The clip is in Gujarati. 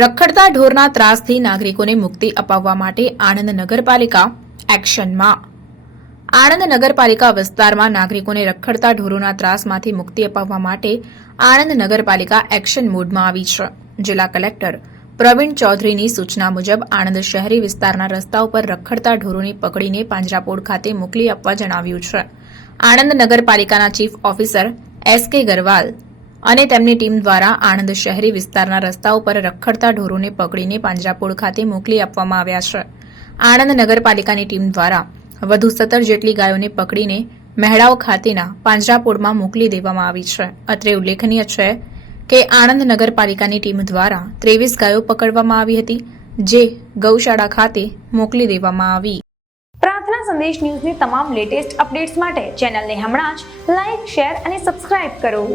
રખડતા ઢોરના ત્રાસથી નાગરિકોને મુક્તિ અપાવવા માટે આણંદ નગરપાલિકા એક્શનમાં. આણંદ નગરપાલિકા વિસ્તારમાં નાગરિકોને રખડતા ઢોરોના ત્રાસમાંથી મુક્તિ અપાવવા માટે આણંદ નગરપાલિકા એક્શન મોડમાં આવી છે. જિલ્લા કલેક્ટર પ્રવીણ ચૌધરીની સૂચના મુજબ આણંદ શહેરી વિસ્તારના રસ્તા ઉપર રખડતા ઢોરોને પકડીને પાંજરાપોળ ખાતે મોકલી આપવા જણાવ્યું છે. આણંદ નગરપાલિકાના ચીફ ઓફિસર એસ કે ગરવાલ અને તેમની ટીમ દ્વારા આણંદ શહેરી વિસ્તારના રસ્તા ઉપર રખડતા ઢોરોને પકડીને પાંજરાપોળ ખાતે મોકલી આપવામાં આવ્યા છે. આણંદ નગરપાલિકાની ટીમ દ્વારા વધુ સત્તર જેટલી ગાયોને પકડીને મહેડાઓ ખાતેના પાંજરાપોળમાં મોકલી દેવામાં આવી છે. અત્રે ઉલ્લેખનીય છે કે આણંદ નગરપાલિકાની ટીમ દ્વારા ત્રેવીસ ગાયો પકડવામાં આવી હતી, જે ગૌશાળા ખાતે મોકલી દેવામાં આવી. પ્રાર્થના સંદેશ ન્યૂઝની તમામ લેટેસ્ટ અપડેટ્સ માટે ચેનલને હમણાં જ લાઇક શેર અને સબસ્ક્રાઇબ કરો.